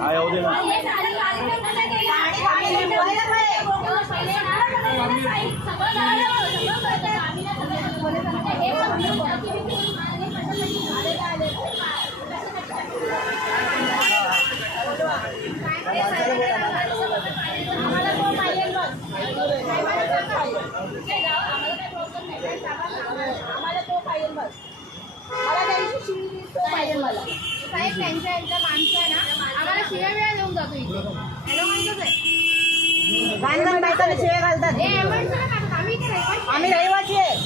हा येऊ दे ना. साहेब त्यांच्या एकदा माणसं आहे ना आम्हाला शिव्या वेळा देऊन जातो इथे हॅलो माणसंच आहे बांधून बायकाला शिव्या घालतात. आम्ही इथे रहिवासी आम्ही रहिवासी आहे.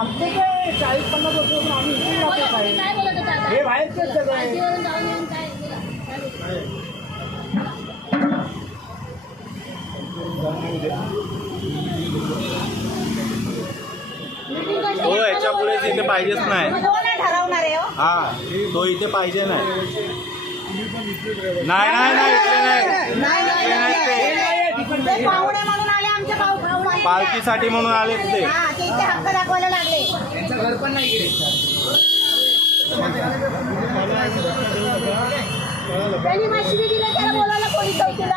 आमचे काय 40-50 वर्ष आम्ही इथे राहतो साहेब. काय बोलत होता आता? हे बाहेरचेच सगळे. पार्टीवरून जाऊन येऊन काय बोला. तो याच्या पुढे इथे पाहिजेच नाही. तो नाही ठरवणार आहे हो. हा तो इथे पाहिजे नाही. नाही नाही नाही इथे नाही. ते पाहुणे म्हणून आले आमच्या पाहुणे पालखीसाठी म्हणून आले ते. हा ते इथे हक्क दाखवायला लागले. त्यांचं घर पण नाही इकडे. त्यांनी माहिती दिली त्याला बोलायला पोलीस चौकीला.